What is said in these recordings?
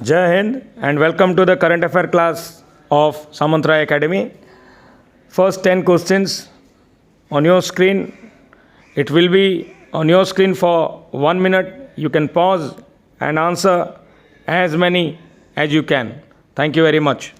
Jai Hind and welcome to the current affair class of Samantra Academy. First 10 questions on your screen. It will be on your screen for 1 minute. You can pause and answer as many as you can. Thank you very much.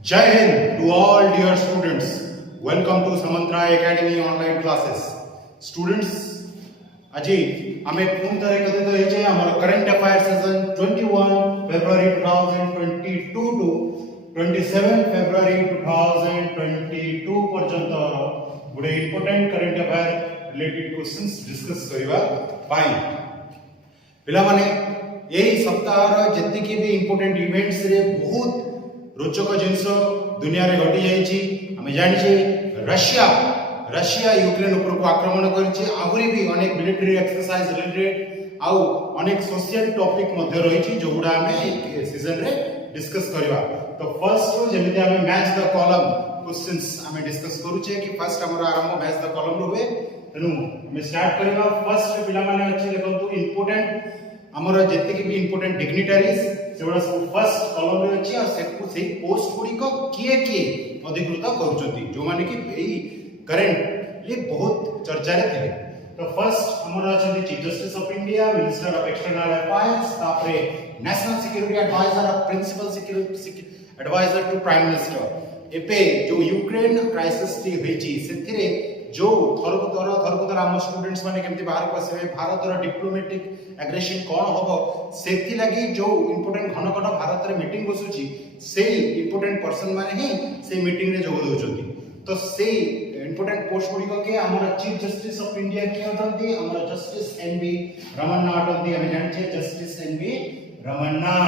Jai Hind to all dear students. Welcome to Samantra Academy online classes. Students, আজি আমি কোন তারিখে দিতে হইছে আমার current affair session 21 February 2022 to 27 February 2022 পর্যন্ত গুডে important current affair related questions discuss करिवा पाई पिला माने एही सप्ताहर जतिके भी इम्पोर्टेंट इवेंट्स रे बहुत रोचक जिनस दुनिया रे घटी जाइछि हमें जानिछे रशिया यूक्रेन ऊपर को आक्रमण करिछि आहुरी भी अनेक मिलिटरी एक्सरसाइज रिलेटेड आउ अनेक सोशल टॉपिक मध्ये रहिछि जोगुडा हमें ए सीजन रे डिस्कस करबा तो फर्स्ट जेमिति हमें मैच द कॉलम क्वेश्चंस हमें डिस्कस करूछे कि फर्स्ट हमर आरंभ मैच द कॉलम रुबे तनु हमें स्टार्ट करबा फर्स्ट पिला माने अछि देखंतु इंपोर्टेंट हमर जति के भी इंपोर्टेंट डिग्निटरीज सेबडा सब फर्स्ट कॉलम रे अछि और से पोस्ट गुडी को किए अधिकृत करूछंती जो माने कि एई करेंटली बहुत चर्चा रे थे तो फर्स्ट हमर अछि chief justice of India minister of external affairs तापरे national security advisor of principal security advisor to prime minister एपे जो यूक्रेन क्राइसिस टी होईची सेथिरे जो थरकुतर हम स्टूडेंट्स माने केमति बाहर को आसे भारत रो डिप्लोमेटिक एग्रेशन कोन होबो सेथि लागि जो इंपोर्टेंट घनकट भारत रे मीटिंग बसुची से इंपोर्टेंट पर्सन माने ही से मीटिंग रे जोग दोचंती तो से इंपोर्टेंट पोस्ट गुडी को के हमर चीफ जस्टिस ऑफ इंडिया के होतंती हमर जस्टिस एनबी रमन्ना होतंती हम जानछे जस्टिस एनबी रमन्ना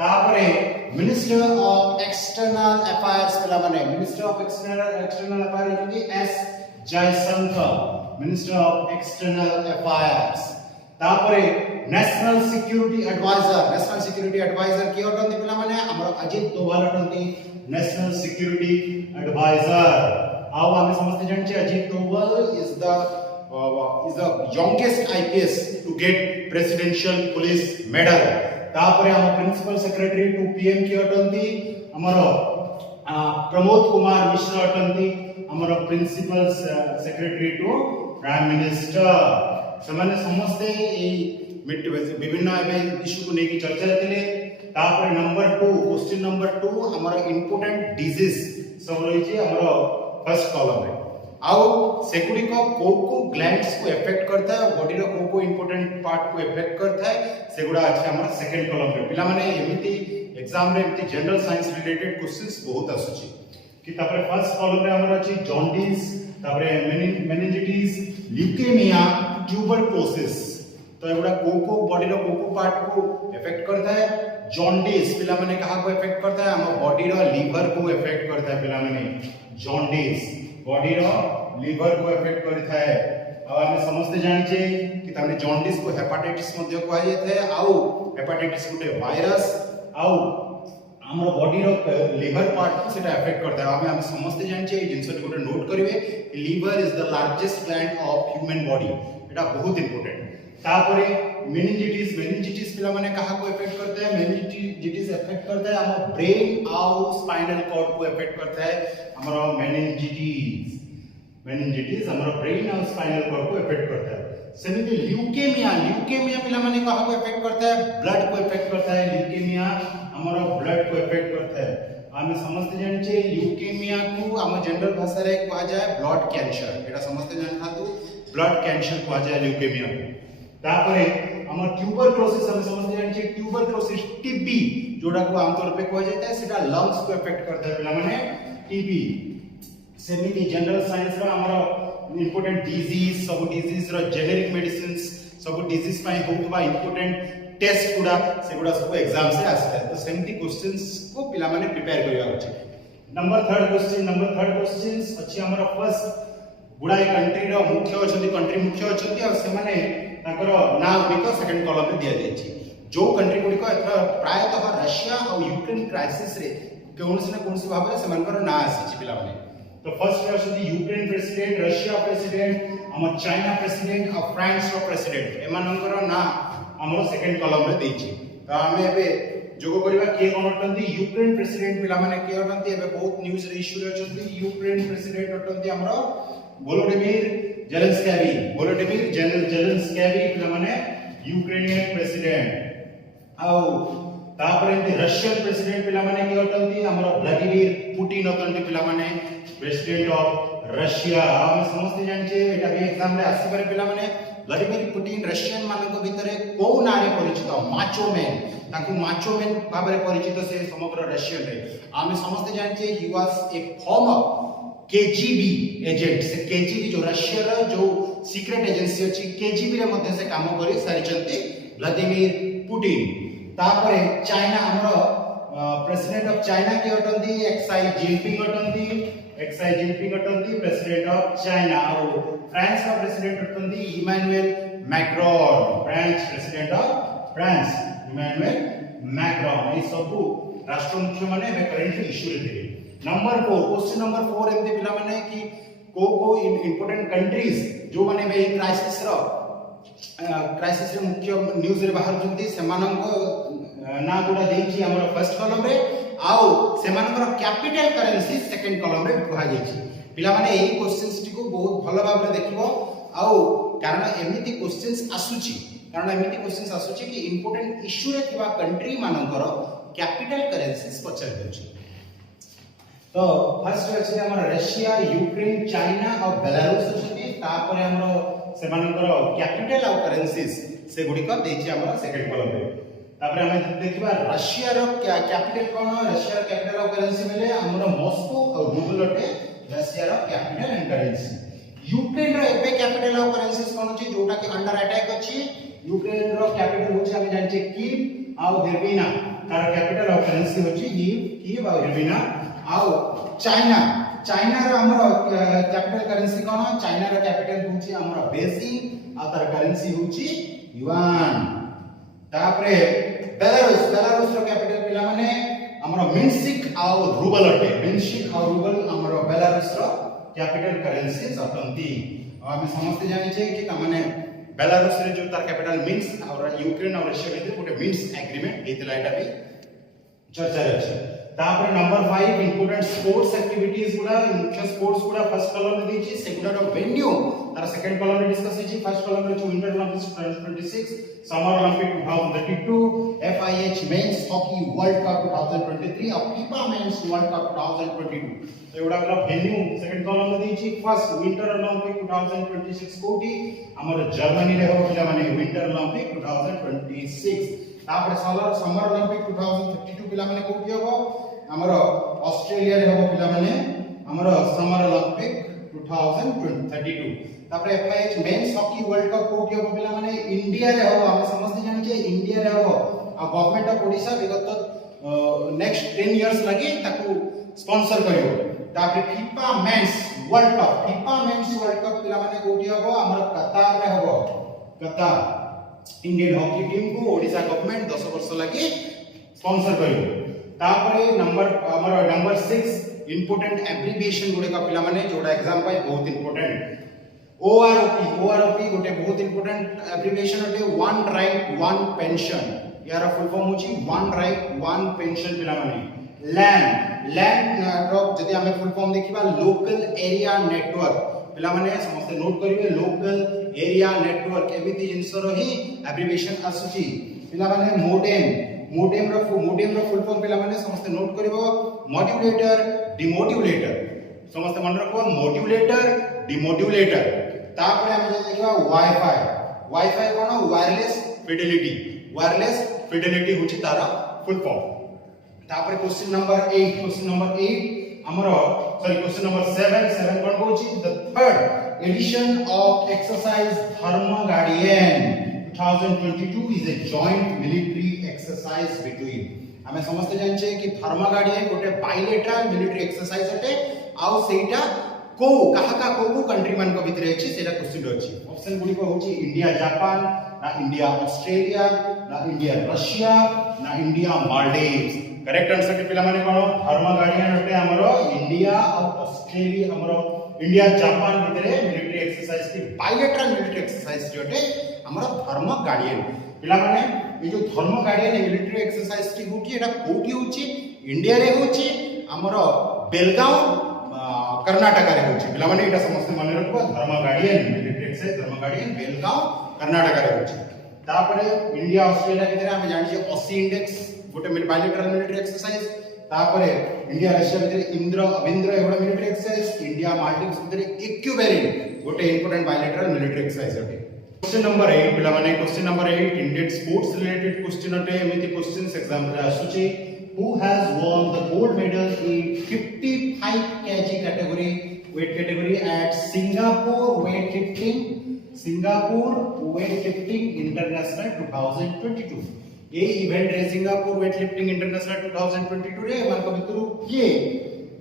तापरे मिनिस्टर ऑफ एक्सटर्नल अफेयर्स पिला माने मिनिस्टर ऑफ एक्सटर्नल अफेयर्स होतंती S Jaishankar minister of external affairs तापरे नेशनल सिक्योरिटी एडवाइजर के होतंती पिला माने हमर अजित डोभाल होतंती नेशनल सिक्योरिटी एडवाइजर आउ हम समझते जानछे Ajit Doval is the youngest IPS to get presidential police medal तापरे हम प्रिंसिपल सेक्रेटरी टू पीएम के होतंती हमर प्रमोद कुमार मिश्र होतंती हमर principal secretary to prime minister समाने समस्ते ए विभिन्न इश्यू को लेके चर्चा रहते तापर नंबर 2 क्वेश्चन नंबर 2 हमर इंपोर्टेंट डिजीज सब रही छै हमर फर्स्ट कॉलम रे आउ सेकुडी को ग्लैंड्स को इफेक्ट करता है बॉडी रो को इंपोर्टेंट पार्ट को इफेक्ट करता है सेगुडा अच्छा हमर सेकंड कॉलम रे पिला माने एमिति एग्जाम रे एमिति जनरल साइंस रिलेटेड क्वेश्चंस बहुत आसुची कि तापर फर्स्ट कॉलम रे हमर अछि जॉन्डिस तापर मेनिंजाइटिस ल्यूकेमिया ट्यूबरक्लोसिस तो एगुडा को बॉडी रो को पार्ट को इफेक्ट करता है जॉन्डिस पिला माने कहा को इफेक्ट करता है हमर बॉडी रो लीवर को इफेक्ट करता है पिला माने जॉन्डिस बॉडी रो लीवर को इफेक्ट करता है अब हम समझते जानि छे कि ताने जॉन्डिस को हेपाटाइटिस मध्ये कहै जाय आउ हेपाटाइटिस गुटे वायरस आउ हमर बॉडी रो लीवर पार्ट को सेटा इफेक्ट करता है हम समझते जानि छे जिंस गुटे नोट करिवे liver is the largest gland of human body एटा बहुत इंपोर्टेंट तापरे मेनिंजाइटिस पिला माने कहा को इफेक्ट करता है मेनिंजाइटिस इफेक्ट करता है हमर ब्रेन और स्पाइनल कॉर्ड को इफेक्ट करता है हमर मेनिंजाइटिस हमर ब्रेन और स्पाइनल कॉर्ड को इफेक्ट करता है सेमिति ल्यूकेमिया पिला माने कहा को इफेक्ट करता है ब्लड को इफेक्ट करता है ल्यूकेमिया हमर ब्लड को इफेक्ट करता है हम समझते जानि छे ल्यूकेमिया को हम जनरल भाषा रे कहा जाय ब्लड कैंसर एटा समझते जानथातु ब्लड कैंसर कहा जाय ल्यूकेमिया तापरे हमर ट्यूबरक्लोसिस हम समझते जानि छे ट्यूबरक्लोसिस टीबी जोड़ा को आमतौर पे कहा जाता है सेटा लंग्स को इफेक्ट करता है पिला माने टीबी सेमिति जनरल साइंस रो हमरो इंपोर्टेंट डिजीज सब डिजीज रो जेनेरिक मेडिसिन्स सब डिजीज पई होतबा इंपोर्टेंट टेस्ट गुडा सेगुडा सब एग्जाम से आसता है तो सेमिति क्वेश्चंस को पिला माने प्रिपेयर करबा उचित नंबर थर्ड क्वेश्चंस अछि हमरो फर्स्ट गुडाई कंट्री रो मुख्य अछंती कंट्री मुख्य अछंती और से माने ताकर ना गुडिको सेकंड कॉलम में दिया जायछि जो कंट्री गुडिको एथरा प्रायतः रशिया और यूक्रेन क्राइसिस रे कोनसे ना कोनसे भाबरे से मानकर ना आसी पिला माने तो फर्स्ट अछंती यूक्रेन प्रेसिडेंट रशिया प्रेसिडेंट हम चाइना प्रेसिडेंट और फ्रांस रो प्रेसिडेंट एमानकर ना हमरो सेकंड कॉलम रे देछि तो हमें एबे जोग करबा के कोन अटंती यूक्रेन प्रेसिडेंट पिला माने के अटंती एबे बहुत न्यूज रे इश्यू रे अटंती यूक्रेन प्रेसिडेंट अटंती हमरो वोलोडिमिर जेलेंस्की पिला माने यूक्रेनियन प्रेसिडेंट आउ तापरे रशियन प्रेसिडेंट पिला माने के अटंती हमरो व्लादिमीर पुतिन अटंती पिला माने प्रेसिडेंट ऑफ रशिया हम समस्त जानछे एटा भी एग्जाम रे आसी पारे पिला माने व्लादिमीर पुतिन रशियन मानक भितरे को नारे परिचित माचो मैन ताकू माचो मैन भाबरे परिचित से समग्र रशियन रे हम समस्त जानछे he was a former KGB agent से केजीबी जो रशिया रा जो सीक्रेट एजेंसी अछि केजीबी रे मध्ये से काम करि सारिचंती व्लादिमीर पुतिन तापरे चाइना हमरो प्रेसिडेंट ऑफ चाइना के अटंती एक्साई जिनपिंग अटंती प्रेसिडेंट ऑफ चाइना और फ्रांस का प्रेसिडेंट अटंती Emmanuel Macron French president of France Emmanuel Macron ए सब राष्ट्र मुख्य माने करेंटली इश्यू रे नंबर 4 क्वेश्चन नंबर 4 एमते पिला माने कि को इंपोर्टेंट कंट्रीज जो माने बे क्राइसिस रे मुख्य न्यूज रे बाहर जंती सेमानक ना गुडा देछि हमर फर्स्ट कॉलम रे आउ सेमानकर कैपिटल करेंसी सेकंड कॉलम रे कहा जायछि पिला माने एही क्वेश्चंस टी को बहुत भलो भाबरे देखिबो आउ कारण एमिति क्वेश्चंस आसुछि कि इंपोर्टेंट इश्यू रे थिबा कंट्री मानकर कैपिटल करेंसीज पचर देछि तो फर्स्ट अछि हमर रशिया यूक्रेन चाइना और बेलारूस अछि तापर हमर सेमानकर कैपिटल और करेंसीज से गुडी को देछि हमर सेकंड कॉलम रे तापर हम देखिबा रशिया रो कैपिटल कोन रशिया रो कैपिटल और करेंसी मिले हमर मॉस्को और रूबल अटे रशिया रो कैपिटल एंड करेंसी यूक्रेन रो एबे कैपिटल और करेंसीज कोन अछि जोटा के अंडर अटैक अछि यूक्रेन रो कैपिटल होछि हम जानछे कीव और हेर्विना तार कैपिटल और करेंसी होछि कीव और हेर्विना आउ चाइना रो हमर कैपिटल करेंसी कोन चाइना रो कैपिटल होछि हमर बेजिंग आ तार करेंसी होछि युआन तापरे बेलारूस रो कैपिटल पिला माने हमर मिन्स्क आ रूबल अटे मिन्स्क आ रूबल हमर बेलारूस रो कैपिटल करेंसी अटंती हम समस्त जानि छै कि त माने बेलारूस रे जो तार कैपिटल मिन्स्क और यूक्रेन और रशिया भितर गोटे मिन्स्क एग्रीमेंट हेतला एटा भी चर्चा रे छै तापर नंबर 5 इंपोर्टेंट स्पोर्ट्स एक्टिविटीज गुडा मुख्य स्पोर्ट्स गुडा फर्स्ट कॉलम में देछि सेकंड रो वेन्यू तार सेकंड कॉलम में डिस्कस होछि फर्स्ट कॉलम में winter Olympics 2026 summer Olympic 2032 FIH men's hockey world cup 2023 और फीफा मेंस वर्ल्ड कप 2022 तो एडा वाला वेन्यू सेकंड कॉलम में देछि फर्स्ट विंटर ओलंपिक 2026 कोठी हमर जर्मनी रे हो पिला माने विंटर ओलंपिक 2026 तापर समर ओलंपिक 2032 पिला माने कोठी हो हमर ऑस्ट्रेलिया रे हो पिला माने हमर समर ओलंपिक 2032 तापर FIH men's hockey world cup कोठी हो पिला माने इंडिया रे हो हम समस्त जानि छै इंडिया रे हो आ गवर्नमेंट ऑफ ओडिशा विगत नेक्स्ट 10 इयर्स लगी ताकू स्पॉन्सर करियो तापर फीफा मेंस वर्ल्ड कप पिला माने कोठी हो हमर कतार रे हो कतार इंडियन हॉकी टीम को ओडिशा गवर्नमेंट 10 वर्ष लगी स्पॉन्सर करियो तापरे नंबर 6 इंपोर्टेंट एब्रिविएशन गुडे का पिला माने जोडा एग्जाम पाई बहुत इंपोर्टेंट OROP गोटे बहुत इंपोर्टेंट एब्रिविएशन होते वन राइट वन पेंशन यार फुल फॉर्म होची वन राइट वन पेंशन पिला माने लैंड ड्रॉप जदी हमें फुल फॉर्म देखिबा लोकल एरिया नेटवर्क पिला माने समस्त नोट करिवे लोकल एरिया नेटवर्क एमिति जिंसर ही एब्रिविएशन आसुची पिला माने मोडेम रो फुल फॉर्म पिला माने समस्त नोट करिवो मॉड्यूलेटर डिमोड्यूलेटर समस्त मन रखो मॉड्यूलेटर डिमोड्यूलेटर तापर हम देखिबा वाईफाई कोन वायरलेस फिडेलिटी होची तारा फुल फॉर्म तापर क्वेश्चन नंबर 8 हमरो सॉरी क्वेश्चन नंबर 7 कोन कहूची the third edition of exercise Dharma Guardian 2022 is a joint military exercise between हमें समझते जानछे कि धर्म गार्डियन गोटे बायलेटरल मिलिट्री एक्सरसाइज अटे आउ सेटा को को कंट्री मान को भितर अछि सेटा क्वेश्चन अछि ऑप्शन गुडी को होची इंडिया जापान ना इंडिया ऑस्ट्रेलिया ना इंडिया रशिया ना इंडिया मालदीव्स करेक्ट आंसर के पिला माने कोन धर्म गार्डियन अटे हमरो इंडिया और ऑस्ट्रेलिया हमरो इंडिया जापान भितर मिलिट्री एक्सरसाइज की बायलेटरल मिलिट्री एक्सरसाइज जोटे हमरो धर्म गार्डियन पिला माने ये जो धर्म गार्डियन मिलिट्री एक्सरसाइज की होची एटा कोठी होची इंडिया रे होची हमरो बेलगांव कर्नाटक रे होची पिला माने एटा समस्त माने रखबा धर्म guardian military exercise Dharma guardian Belgaum Karnataka रे होची तापरे इंडिया ऑस्ट्रेलिया भितर हम जानि जे 80 इंडेक्स गोटे बायलेटरल मिलिट्री एक्सरसाइज तापरे इंडिया रशिया भितर इंद्र अविंद्र एवढा मिलिट्री एक्सरसाइज इंडिया मालदीव्स भितर इक्विवेलेंट गोटे इंपोर्टेंट बायलेटरल मिलिट्री एक्सरसाइज अटे क्वेश्चन नंबर 8 पिला माने question number 8 Indian sports related question अटे एमिति क्वेश्चंस एग्जाम रे आसुची who has won the gold medal in 55 kg category weight category at Singapore weightlifting international 2022 ये इवेंट रे सिंगापुर वेटलिफ्टिंग इंटरनेशनल 2022 रे मन को भितरु किए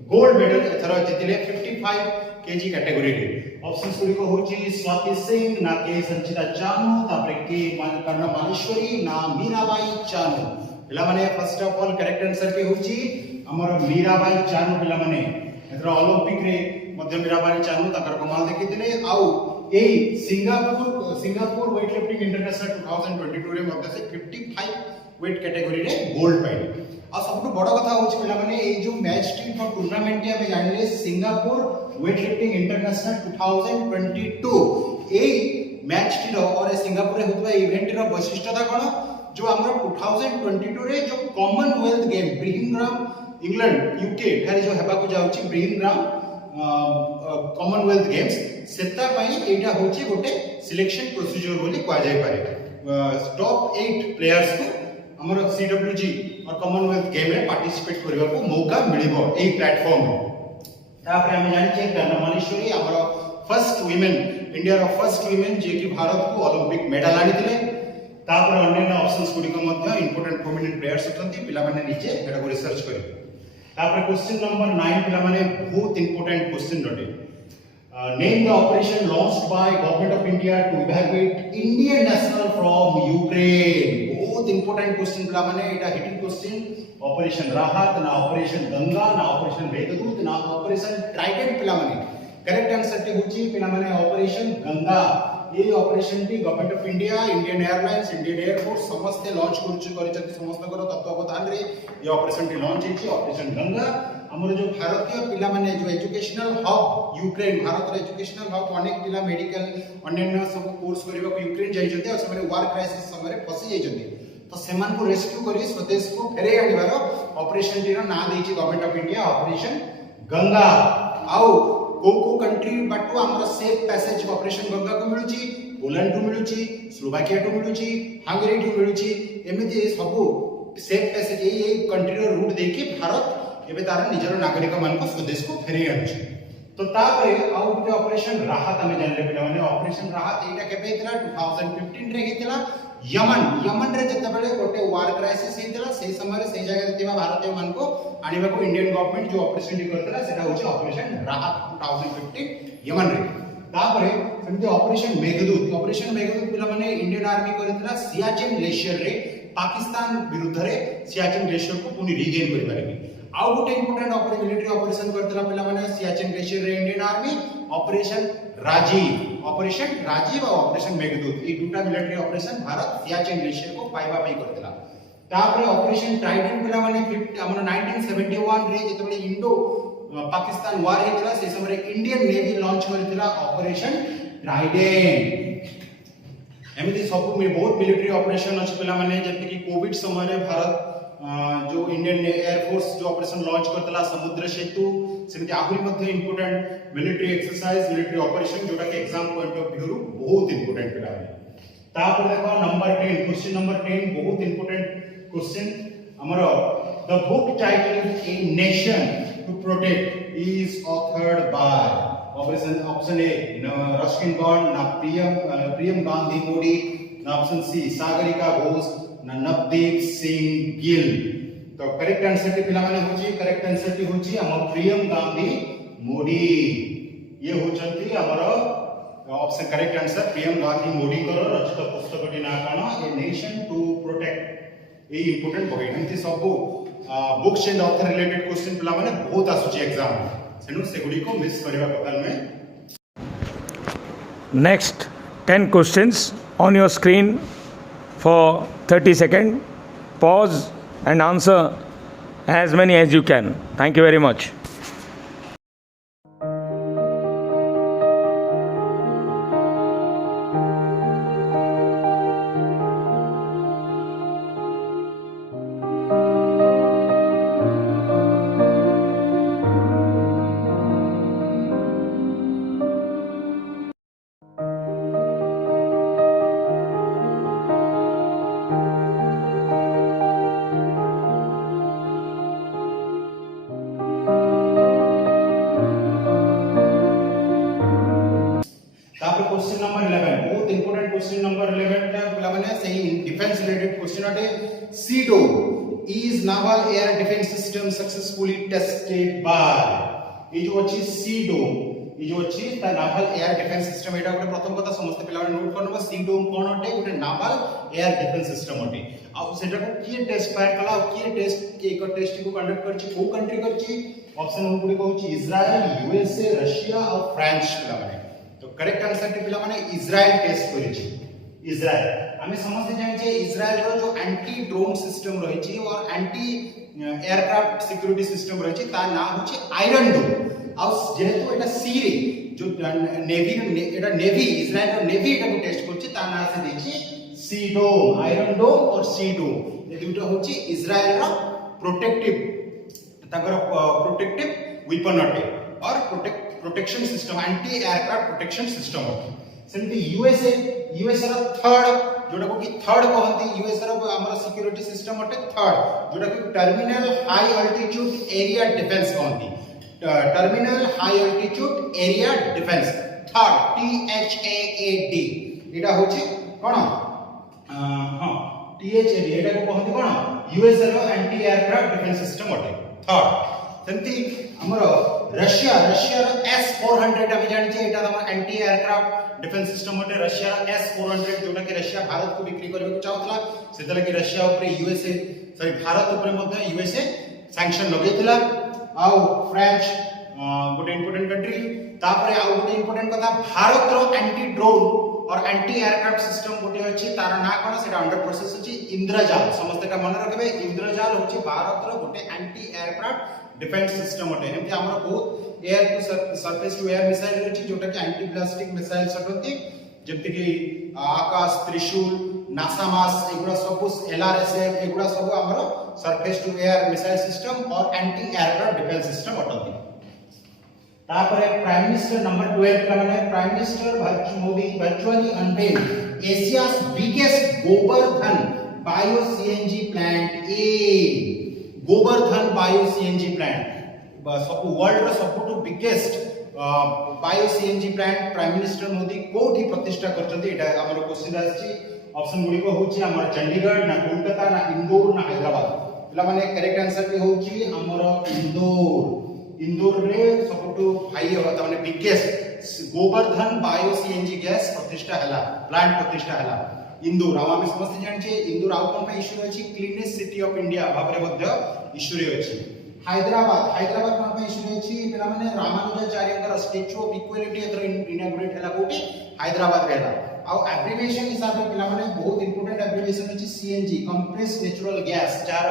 गोल्ड मेडल एथरा जितिले 55 केजी कैटेगरी रे ऑप्शंस गुडी को होची स्वाति सिंह ना के संचिता चानू तापरे के कर्ण मालेश्वरी ना मीराबाई चानू पिला माने first of all correct answer के होची हमर मीराबाई चानू पिला माने एथरा ओलंपिक रे मध्य मीराबाई चानू ताकर कमाल देखितिले आउ ए सिंगापुर वेटलिफ्टिंग इंटरनेशनल 2022 रे मध्य से 55 वेट कैटेगरी रे गोल्ड पाइले आ सबटु बड़ कथा होची पिला माने ए जो मैच टीम फॉर टूर्नामेंट या जानले सिंगापुर वेटलिफ्टिंग इंटरनेशनल 2022 ए मैच टी रो और सिंगापुर रे होतबा इवेंट रो वैशिष्ट्यता कोन जो हमर 2022 रे जो कॉमनवेल्थ गेम ब्रिंघम इंग्लैंड यूके थारे जो हेबा को जाउची ब्रिंघम कॉमनवेल्थ गेम्स सेता पई एटा होची गोटे सिलेक्शन प्रोसीजर बोली कहा जाय पारे टॉप 8 प्लेयर्स को हमर सीडब्ल्यूजी और कॉमनवेल्थ गेम रे पार्टिसिपेट करबा को मौका मिलिबो ए प्लेटफॉर्म तापर हम जानि छै कर्ण मालेश्वरी हमर first women India row first women जे कि भारत को ओलंपिक मेडल आनिथिले तापर अन्य ऑप्शंस गुडी को मध्य इंपोर्टेंट प्रोमिनेंट प्लेयर्स अछंती पिला माने नीचे एटा को रिसर्च करिवे तापर क्वेश्चन नंबर 9 पिला माने बहुत इंपोर्टेंट क्वेश्चन रटे name the operation launched by government of India to evacuate Indian national from Ukraine बहुत इंपोर्टेंट क्वेश्चन पिला माने एटा हिटिंग क्वेश्चन ऑपरेशन राहत ना ऑपरेशन गंगा ना ऑपरेशन मेघदूत ना ऑपरेशन ट्राइडेंट पिला माने करेक्ट आंसर टी होची पिला माने ऑपरेशन गंगा ये operation T government of India Indian airlines Indian air force समस्त लॉन्च करिछ समस्त कर तत्वावधान रे ये ऑपरेशन टी लॉन्च हेची ऑपरेशन गंगा हमर जो भारतीय पिला माने जो एजुकेशनल हब यूक्रेन भारत रे एजुकेशनल हब अनेक पिला मेडिकल अन्य सब कोर्स करबा को यूक्रेन जाई जते और समय वार क्राइसिस समय फसी जाई जते तो सेमान को रेस्क्यू करी स्वदेश को फेरे आनिबार ऑपरेशन टी रो ना देची government of India operation Ganga आउ को कंट्री बाटू हमर सेफ पैसेज ऑपरेशन गंगा को मिलुची पोलैंड को मिलुची स्लोवाकिया को मिलुची हंगेरी को मिलुची एमिति सब सेफ पैसेज ए कंट्री रो रूट देकी भारत एबे तार निजर नागरिक मान को स्वदेश को फेरे आनुची तो तापरे आउ के ऑपरेशन राहत हमें जानले पिला माने ऑपरेशन राहत एटा केबे हेतला 2015 रे हेतला यमन रे जते बेले गोटे वार क्राइसिस हेतला से समय रे से जगह देतिबा भारतीय मान को आनिबा को इंडियन गवर्नमेंट जो ऑपरेशन डी करतला सेटा होची ऑपरेशन राहत 2015 यमन रे तापरे सेमते ऑपरेशन मेघदूत पिला माने Indian army Kartala Siachen glacier रे पाकिस्तान विरुद्ध रे सियाचिन ग्लेशियर को पुनी रीगेन करि पारेबी आउ गोटे इंपोर्टेंट मिलिट्री ऑपरेशन करतला पिला माने सियाचिन ग्लेशियर रे इंडियन आर्मी ऑपरेशन राजीव और ऑपरेशन मेघदूत ये दुटा military operation Bharat Siachen glacier को पाइबा पई करतला तापर ऑपरेशन ट्राइडेंट पिला माने हमर 1971 रे जेतबे इंडो पाकिस्तान वार हेतला से समय इंडियन नेवी लॉन्च करतला ऑपरेशन ट्राइडेंट एमिति सब में बहुत मिलिट्री ऑपरेशन अछि पिला माने जति कि कोविड समय रे भारत जो इंडियन एयरफोर्स जो ऑपरेशन लॉन्च करतला समुद्र सेतु सेमति आहुरी मध्ये important military exercise military operation जोटा के एग्जाम पॉइंट ऑफ व्यू बहुत इंपोर्टेंट पिला तापर देखो नंबर 10 क्वेश्चन नंबर 10 बहुत इंपोर्टेंट क्वेश्चन हमरो the book title a nation to protect is authored by option A Ruskin Bond, na Priyam Gandhi Modi, na option C Sagarika Ghosh, na Navdeep Singh Gill. तो correct answer T पिला माने होची correct answer T होची हम प्रियम गांधी मोदी ये होचंती हमर option correct answer Priyam Gandhi Modi कर रचित पुस्तक टी ना कोन a nation to protect a important बही एमती सब books and author related question पिला माने बहुत आसुची एग्जाम सेनु सेगुडी को मिस करबा टोटल में Next 10 questions on your screen for 30 seconds. Pause and answer as many as you can. Thank you very much. Question number 11 बहुत इंपोर्टेंट क्वेश्चन नंबर 11 टा पिला माने सही डिफेंस रिलेटेड क्वेश्चन अटे सीडो is naval air defence system successfully tested by ये जो अछि सीडो ये जो अछि ता नावल एयर डिफेंस सिस्टम एटा गोटे प्रथम कथा समस्त पिला माने नोट करनबो सीडो कोन अटे गोटे नावल एयर डिफेंस सिस्टम अटे आ सेटा को किए टेस्ट फायर कला किए टेस्ट के एक टेस्ट को कंडक्ट करछि को कंट्री करछि ऑप्शन गुडी कहउछि इजराइल यूएसए रशिया और फ्रांस पिला माने तो करेक्ट आंसर टी पिला माने इजराइल टेस्ट करिछि इजराइल हमें समझते जानि जे इजराइल रो जो एंटी ड्रोन सिस्टम रहिछि और एंटी एयरक्राफ्ट सिक्योरिटी सिस्टम रहिछि ता नाम होछि आयरन डोम आ जेहेतु एटा सी रे जो नेवी एटा नेवी इजराइल रो नेवी एटा को टेस्ट करछि ता नाम से देछि सी डोम आयरन डोम और सी डोम ए दुटा होछि इजराइल रो प्रोटेक्टिव ताकर प्रोटेक्टिव वेपन अटे और protection system anti aircraft protection system होती सेमती यूएसए रो थर्ड जोटा को कि थर्ड कहंती यूएसए रो हमर सिक्योरिटी सिस्टम अटे थर्ड जोटा कि terminal high altitude area defence कहंती terminal high altitude area defence third THAAD एटा होची कोन हां THAAD एटा को कहंती कोन यूएसए रो एंटी एयरक्राफ्ट डिफेंस सिस्टम अटे थर्ड सेमती हमर रशिया रो S400 हम जानि छै एटा हमर एंटी एयरक्राफ्ट डिफेंस सिस्टम होते रशिया S400 जोटा कि रशिया भारत को बिक्री करबे चाहतला सेतले कि रशिया ऊपर यूएसए सॉरी भारत ऊपर मध्ये यूएसए सैंक्शन लगेतला आ फ्रांस गोटे इंपोर्टेंट कंट्री तापरे आ गोटे इंपोर्टेंट कथा भारत रो एंटी ड्रोन और एंटी एयरक्राफ्ट सिस्टम गोटे अछि तार ना कोन सेटा अंडर प्रोसेस अछि इंद्रजाल समस्त का मन रखबे इंद्रजाल होछि भारत रो गोटे एंटी एयरक्राफ्ट डिफेंस सिस्टम होते हैं एमती हमर बहुत air to surface to air missile अछि जोटा कि एंटी ब्लास्टिक मिसाइल सटंती जेमति कि आकाश त्रिशूल नासामास एगुडा सब LRSF एगुडा सब हमर surface to air missile system और एंटी एयरक्राफ्ट डिफेंस सिस्टम अटंती तापरे प्राइम मिनिस्टर नंबर 12 का माने prime minister Modi virtually unveil Asia's biggest Gobardhan bio CNG plant Gobardhan bio CNG plant सब वर्ल्ड रो सबटू biggest bio CNG plant prime minister Modi कोठी प्रतिष्ठा करछन्ती एटा हमर क्वेश्चन आछि ऑप्शन गुडी को होछि हमर चंडीगढ़ ना कोलकाता ना इंदौर ना हैदराबाद पिला माने करेक्ट आंसर भी होछि हमर इंदौर रे सबटू हाई होता माने biggest Gobardhan bio CNG gas प्रतिष्ठा हला प्लांट प्रतिष्ठा हला इंदौर हम समस्त जानि छै इंदौर आउ कोन पे इश्यू अछि क्लीनेस्ट सिटी ऑफ इंडिया भाबरे मध्ये इश्यू अछि हैदराबाद कोन पे इश्यू अछि पिला माने रामानुजाचार्यकर स्टैच्यू ऑफ इक्वालिटी एतर इनॉग्रेट हला कोठी हैदराबाद रहला आउ एब्रिविएशन हिसाब से पिला माने बहुत इंपोर्टेंट एब्रिविएशन अछि CNG compressed natural gas jar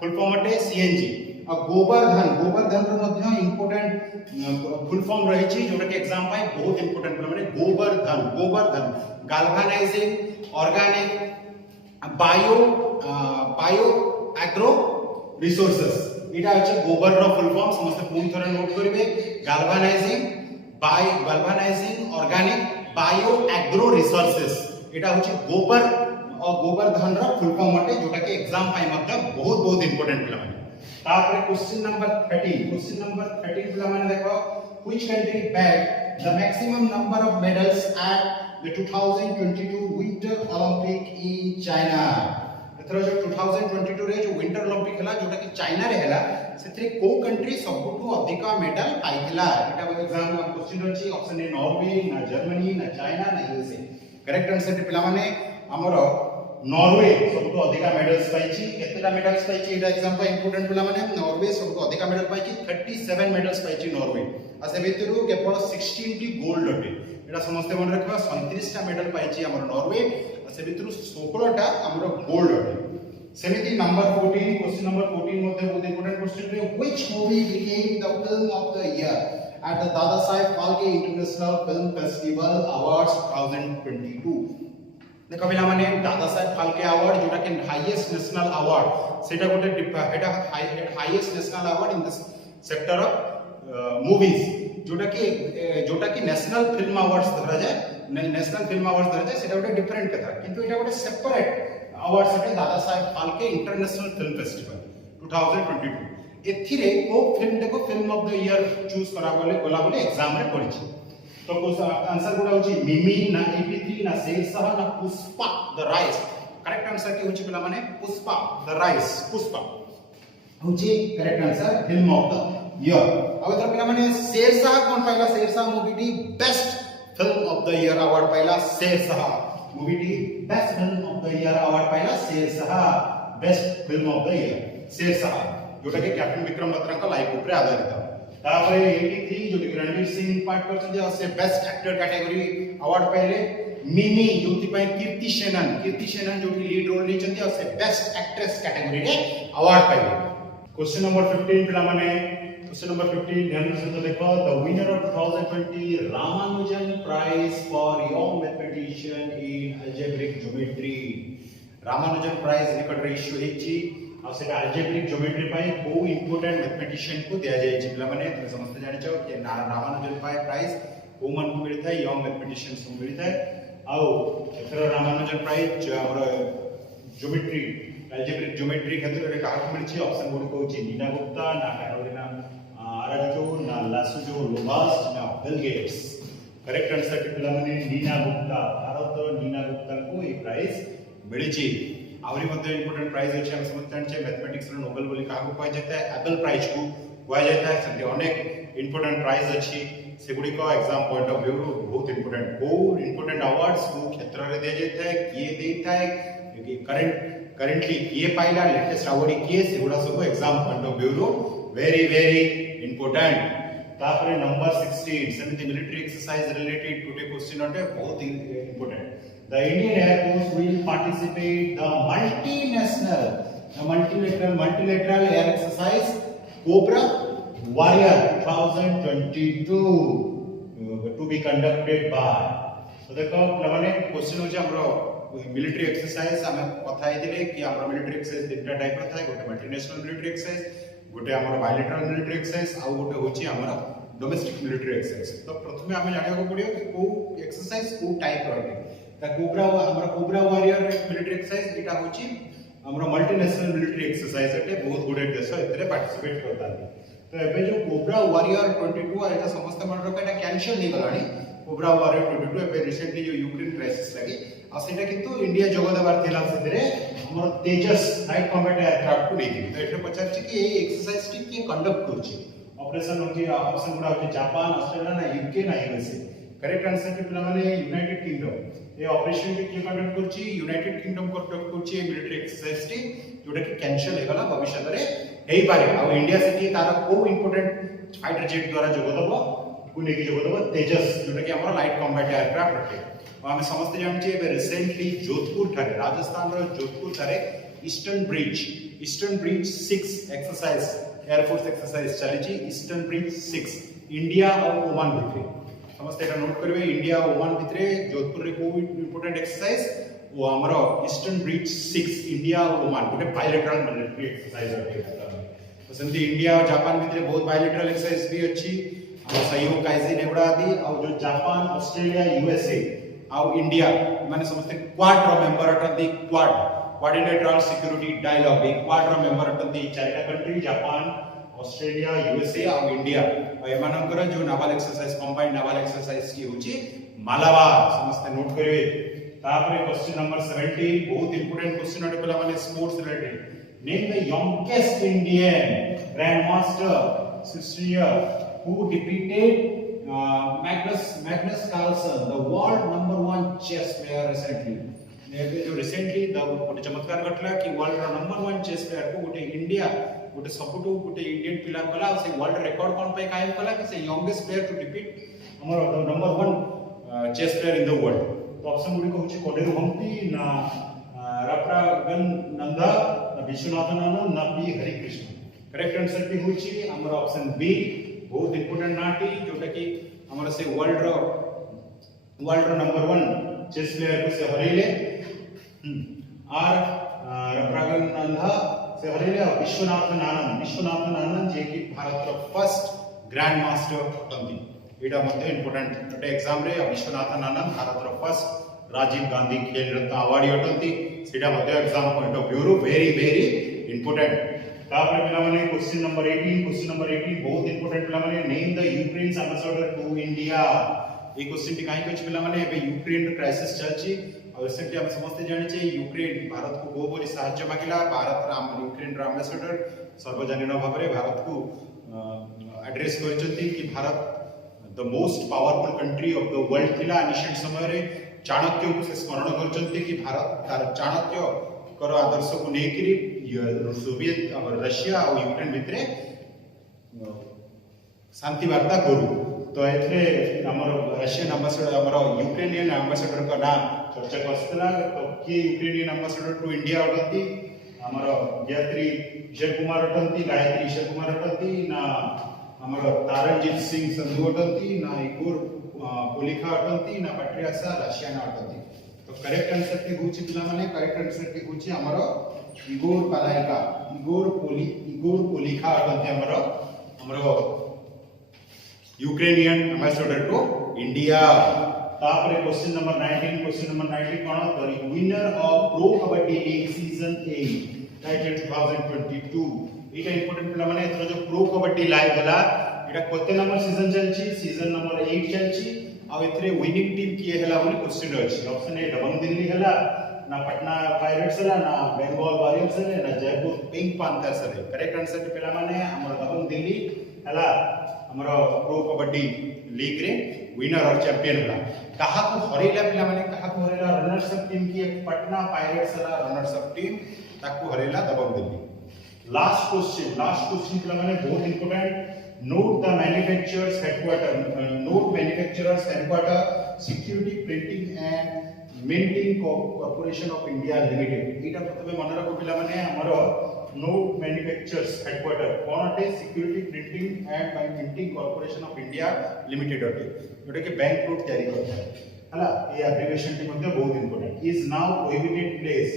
full form अटे CNG आ गोबर्धन रो मध्ये इंपोर्टेंट फुल फॉर्म रहै छै जोटा के एग्जाम पाए बहुत इंपोर्टेंट माने Gobardhan galvanising organic bio agro resources एटा अछि गोबर रो फुल फॉर्म समस्त पूर्ण थरे नोट करिवे गाल्वानाइजिंग ऑर्गेनिक बायो एग्रो रिसोर्सेस एटा अछि गोबर और गोबर्धन रो फुल फॉर्म अटे जोटा के एग्जाम पाए मध्ये बहुत इंपोर्टेंट पिला तापर क्वेश्चन नंबर 13 पिला माने देखो which country bag the maximum number of medals at the 2022 winter Olympic in China. एथरो जो 2022 रे जो विंटर ओलंपिक हला जोटा कि चाइना रे हला सेथरे को कंट्री सबटु अधिक मेडल पाइथिला। एटा एग्जाम में क्वेश्चन अछि ऑप्शन ए नॉर्वे ना जर्मनी ना चाइना ना यूएसए। करेक्ट आंसर पिला माने हमर नॉर्वे सबटु अधिक मेडल्स पाइछि। केतेटा मेडल्स पाइछि एटा एग्जाम पे इंपोर्टेंट पिला माने नॉर्वे सबटु अधिक मेडल पाइछि 37 मेडल्स पाइछि नॉर्वे। आ से भितरु केवल 16 टी गोल्ड अटे। एटा समस्त मन रखबा 37 टा मेडल पाइछि हमर नॉर्वे आ से भितरु 16 टा हमर गोल्ड अटे। सेमिति नंबर 14 क्वेश्चन नंबर 14 मध्ये बहुत इंपोर्टेंट क्वेश्चन रे which movie became the film of the year at the Dada Saheb Phalke international film festival awards 2022। देखो पिला माने दादा साहेब फाल्के अवार्ड जोटा कि हाईएस्ट नेशनल अवार्ड सेटा गोटे एटा highest national award in the sector of movies जोटा कि नेशनल फिल्म अवार्ड्स धरा जाए। नेशनल फिल्म अवार्ड्स धरा जाए सेटा गोटे डिफरेंट कथा किंतु एटा गोटे सेपरेट अवार्ड सेटे दादा Saheb Phalke international film festival 2022। एथिरे को फिल्म देखो film of the year choose करा बोले एग्जाम रे पड़िछि। तो आंसर गुडा होची मिमी ना 83 ना शेरशाह ना Pushpa the rise. Correct answer के होची पिला माने पुष्पा द राइज। पुष्पा होची correct answer film of the year. अब एथर पिला माने शेरशाह कोन पाइला शेरशाह मूवी टी best film of the year award पाइला शेरशाह मूवी टी best film of the year award पाइला Shershaah best film of the year Shershaah जोटा कि कैप्टन विक्रम बत्रा का लाइफ ऊपर आधारित। तापर 83 जो रणवीर सिंह पार्ट करछन जे से बेस्ट एक्टर कैटेगरी अवार्ड पाइले मिमी जोति पय कीर्ति सेनन जो कि लीड रोल लेचंती और से बेस्ट एक्ट्रेस कैटेगरी रे अवार्ड पाइले। क्वेश्चन नंबर 15 पिला माने क्वेश्चन नंबर 15 ध्यान से देखो the winner of 2020 Ramanujan prize for young mathematician in algebraic geometry. Ramanujan prize निकट रे इश्यू हेची आ सेटा अलजेब्रिक ज्योमेट्री पाई को इंपोर्टेंट मैथमेटिशियन को दिया जाय छि। पिला माने तुम समस्त जानि छ कि रामानुजन प्राइज को मन को मिलता है यंग मैथमेटिशियंस को मिलता है। आ एथर रामानुजन प्राइज हमर ज्योमेट्री अलजेब्रिक ज्योमेट्री क्षेत्र रे काहा को मिल छि ऑप्शन गुड को छि नीना गुप्ता ना कैरोलिना आराजो ना लासुजो लोबास ना बिल गेट्स। करेक्ट आंसर के पिला माने नीना गुप्ता भारत नीना गुप्ता को ए प्राइज मिली छि। आवरी मध्ये इंपोर्टेंट प्राइज अछि हम समझते हैं मैथमेटिक्स रो नोबेल बोली काहा को पाया जाता है एबल प्राइज को पाया जाता है। सेमते अनेक इंपोर्टेंट प्राइज अछि सेगुडी को एग्जाम पॉइंट ऑफ व्यू रो बहुत इंपोर्टेंट को इंपोर्टेंट अवार्ड्स को क्षेत्र रे दिया जाता है किए देता है क्योंकि करंटली किए पाइला लेटेस्ट अवार्ड किए सेगुडा सब एग्जाम पॉइंट ऑफ व्यू रो वेरी इंपोर्टेंट। तापर नंबर 16 सेमते military exercise related today question अटे बहुत important. The Indian Air Force will participate the multilateral air exercise Cobra Warrior 2022 to be conducted by। तो देखो माने क्वेश्चन हो हमरो मिलिट्री एक्सरसाइज हम कथा आइदिले कि हमरो मिलिट्री एक्सरसाइज तीनटा टाइप रा थाय गोटे मल्टीनेशनल मिलिट्री एक्सरसाइज गोटे हमरो बायलैटरल मिलिट्री एक्सरसाइज आ गोटे होची हमरो डोमेस्टिक मिलिट्री एक्सरसाइज। तो प्रथमे हमें जानिया को पड़ियो कि को एक्सरसाइज को टाइप रा कोबरा वॉरियर मिलिट्री एक्सरसाइज एटा होची हमरो मल्टीनेशनल मिलिट्री एक्सरसाइज एटे बहुत गुडे देश एतरे पार्टिसिपेट करता। तो एबे जो कोबरा वॉरियर 22 और एटा समस्त मन रखा एटा कैंसिल नहीं गलानी। कोबरा वॉरियर 22 एबे रिसेंटली जो यूक्रेन क्राइसिस लगी आ सेटा किंतु इंडिया जगह देबार थिला सेतरे हमरो तेजस नाइट कॉम्बैट एयरक्राफ्ट को नहीं। तो एटा पचार छी कि ए एक्सरसाइज टी के कंडक्ट करछि ऑपरेशन होची ऑप्शन गुडा होची जापान ऑस्ट्रेलिया ना यूके ना यूएसए। करेक्ट आंसर के पिला माने यूनाइटेड किंगडम ए ऑपरेशन के कंडक्ट करछि यूनाइटेड किंगडम कंडक्ट करछि मिलिट्री एक्सरसाइज टी जोटा कि कैंसिल हे गला भविष्य रे हेई पारे। आ इंडिया से तार को इंपोर्टेंट फाइटर जेट द्वारा जोगदब को नेकी जोगदब तेजस जोटा कि हमर लाइट कॉम्बैट एयरक्राफ्ट रखे। और हम समस्त जानि छी एबे रिसेंटली जोधपुर थारे राजस्थान रो जोधपुर थारे eastern bridge 6 exercise air force exercise चली छी। ईस्टर्न ब्रिज 6 इंडिया और ओमान भितरे समस्त एटा नोट करबे इंडिया ओमान भितरे जोधपुर रे को इंपोर्टेंट एक्सरसाइज वो हमरो ईस्टर्न ब्रिज 6 इंडिया और ओमान गोटे बायलैटरल मिलिट्री एक्सरसाइज रखे। तो सेमती इंडिया और जापान भितरे बहुत बायलैटरल एक्सरसाइज भी अछि हम सहयोग काइजिन एबडा आदि और जो जापान ऑस्ट्रेलिया यूएसए और इंडिया माने समस्त क्वाड रो मेंबर अटंती क्वाड क्वाड्रिलेटरल सिक्यूरिटी डायलॉग एक क्वाड मेंबर अटंती चारिटा कंट्री जापान ऑस्ट्रेलिया यूएसए और इंडिया एमानकर जो naval exercise combined naval exercise की होची मालाबार समस्त नोट करिवे तापर क्वेश्चन नंबर 17 बहुत इंपोर्टेंट क्वेश्चन अटे पला माने sports related name the youngest Indian grand master 60 year who defeated Magnus Carlsen the world number 1 chess player recently जो रिसेंटली गोटे चमत्कार घटला कि वर्ल्ड रो नंबर 1 चेस प्लेयर को गोटे इंडिया गोटे सबुटु गोटे इंडियन पिला कला से वर्ल्ड रिकॉर्ड कोन पे कायम कला कि से यंगेस्ट प्लेयर टू डिफीट हमर number 1 chess player in the world तो ऑप्शन गुडी को होची कोडेरु हम्पी ना राप्रागन नंदा ना विश्वनाथन आनंद ना पी हरिकृष्ण करेक्ट आंसर की होची हमर ऑप्शन बी बहुत इंपोर्टेंट नाटी जोटा कि हमर से वर्ल्ड रो नंबर 1 चेस प्लेयर को से हरेले आर राप्रागन नंदा से हरेले विश्वनाथन आनंद जे कि भारत रो फर्स्ट ग्रैंड मास्टर हतंती एटा मध्ये इंपोर्टेंट एटा एग्जाम रे विश्वनाथन आनंद भारत रो फर्स्ट राजीव गांधी खेल रत्न अवार्ड हतंती सेटा मध्ये एग्जाम पॉइंट ऑफ व्यू रो वेरी इंपोर्टेंट तापर पिला माने क्वेश्चन नंबर 18 बहुत इंपोर्टेंट पिला माने name the Ukraine ambassador to India ए क्वेश्चन टी काई कछ पिला माने एबे यूक्रेन रो क्राइसिस चलची और रिसेंटली हम समस्त जानि छे यूक्रेन भारत को बहुत बड़ी सहायता मागिला भारत राम यूक्रेन रो एम्बेसडर सर्वजनीन भाबरे भारत को एड्रेस करचंती कि Bharat the most powerful country of the world थिला एनिशिएंट समय रे चाणक्य को से स्मरण करचंती कि भारत तार चाणक्य कर आदर्श को नेकरी सोवियत और रशिया और यूक्रेन भितरे शांति वार्ता करू तो एथरे हमर रशियन एम्बेसडर हमर यूक्रेनियन एम्बेसडर का नाम चर्चा करस्तला तो के यूक्रेनियन एम्बेसडर टू इंडिया अटंती हमर गायत्री ईश्वर कुमार अटंती गायत्री ईश्वर कुमार अटंती ना हमर तारणजीत सिंह संधू अटंती ना इगोर पोलिखा अटंती ना पैट्रियासा रशियन अटंती तो करेक्ट आंसर के होची पिला माने करेक्ट आंसर के होची हमर इगोर पालायका इगोर पोलिखा अटंती हमर यूक्रेनियन एम्बेसडर टू इंडिया तापर question number 19 cone the winner of pro kabaddi league season 8 title 2022 Etah important पिला माने एथरो जो प्रो कबड्डी लाइव गला एटा कोते नंबर सीजन चलची सीजन नंबर 8 चलची आ एथरे विनिंग टीम किए हला बोली क्वेश्चन अछि ऑप्शन ए दबंग दिल्ली हला ना पटना पायरेट्स हला ना बेंगल वॉरियर्स हला ना जयपुर पिंक पैंथर्स हला करेक्ट आंसर पिला माने हमर दबंग दिल्ली हला हमर प्रो कबड्डी लीग रे विनर और चैंपियन हला कहा को हरेला पिला माने कहा को हरेला रनर्स अप टीम की पटना पायरेट्स हला रनर्स अप टीम ताको हरेला दबंग दिल्ली लास्ट क्वेश्चन पिला माने बहुत important note the manufacturers headquarter security printing and minting corporation of India limited एटा प्रथमे मन रखो पिला माने हमर नोट मैन्युफैक्चरर्स हेडक्वार्टर कोन अटे security printing and minting corporation of India limited अटे जोटा कि बैंक नोट तयारी करता है हला ए एब्रिविएशन टी मध्ये बहुत important is now prohibited place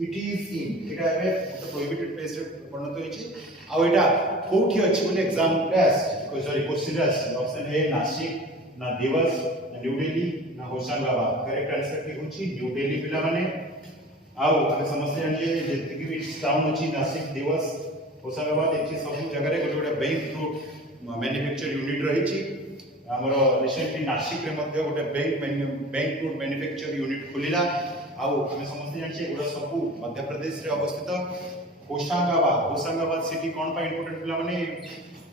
it is in एटा एबे प्रोहिबिटेड प्लेस रे परिणत होइछि आ एटा कोठी अछि बोले exam test sorry question test option A Nashik ना दिवस ना न्यू दिल्ली ना होशंगाबाद करेक्ट आंसर की होछि न्यू दिल्ली पिला माने आउ ଆମେ ସମସ୍ତେ ଜାଣିଛେ ଯେତିକି ବି ଟାଉନ ଅଛି ନାସିକ ଦିବସ ହୋଶଙ୍ଗାବାଦ ଏଠି ସବୁ ଜାଗାରେ ଗୋଟେ ଗୋଟେ ବ୍ୟାଙ୍କ ନୋଟ ମ୍ୟାନୁଫ୍ୟାକ୍ଚର ୟୁନିଟ ରହିଛି ଆମର ରିସେଣ୍ଟଲି ନାସିକରେ ମଧ୍ୟ ଗୋଟେ ବ୍ୟାଙ୍କ ନୋଟ ମ୍ୟାନୁଫ୍ୟାକ୍ଚର ୟୁନିଟ ଖୋଲିଲା ଆଉ ଆମେ ସମସ୍ତେ ଜାଣିଛେ ଏଗୁଡ଼ା ସବୁ ମଧ୍ୟପ୍ରଦେଶରେ ଅବସ୍ଥିତ ହୋଶଙ୍ଗାବାଦ ସିଟି କ'ଣ ପାଇଁ ଇମ୍ପୋର୍ଟାଣ୍ଟ ପିଲା ମାନେ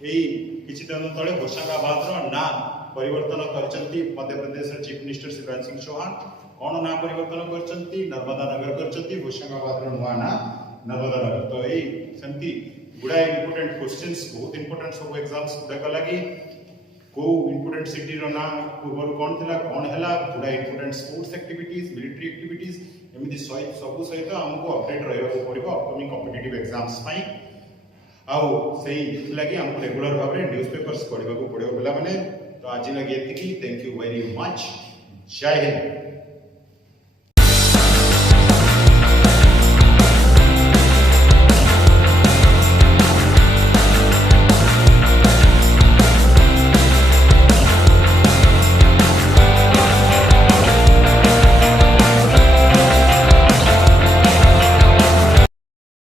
ଏଇ କିଛି ଦିନ ତଳେ ହୋଶଙ୍ଗାବାଦର ନାଁ परिवर्तन करचंती मध्य प्रदेश चीफ मिनिस्टर शिवराज सिंह चौहान कौन ना परिवर्तन करचंती नर्मदा नगर करचंती होशंगाबाद रो नुआ ना नर्मदा नगर तो एई सेमती गुडा इंपोर्टेंट क्वेश्चंस बहुत इंपोर्टेंट सब एग्जाम्स गुडा लगी को इंपोर्टेंट सिटी रो ना पूर्व कौन थिला कौन हला गुडा important sports activities military activities एमिति सब सहित हमको अपडेट रहबो पड़िबो अपकमिंग कॉम्पिटिटिव एग्जाम्स पई आउ सही लगी हमको रेगुलर भाबरे न्यूज़पेपर्स पढिबा को पड़िबो बेला माने तो आज लगे एतिकी थैंक यू वेरी मच जय हिंद।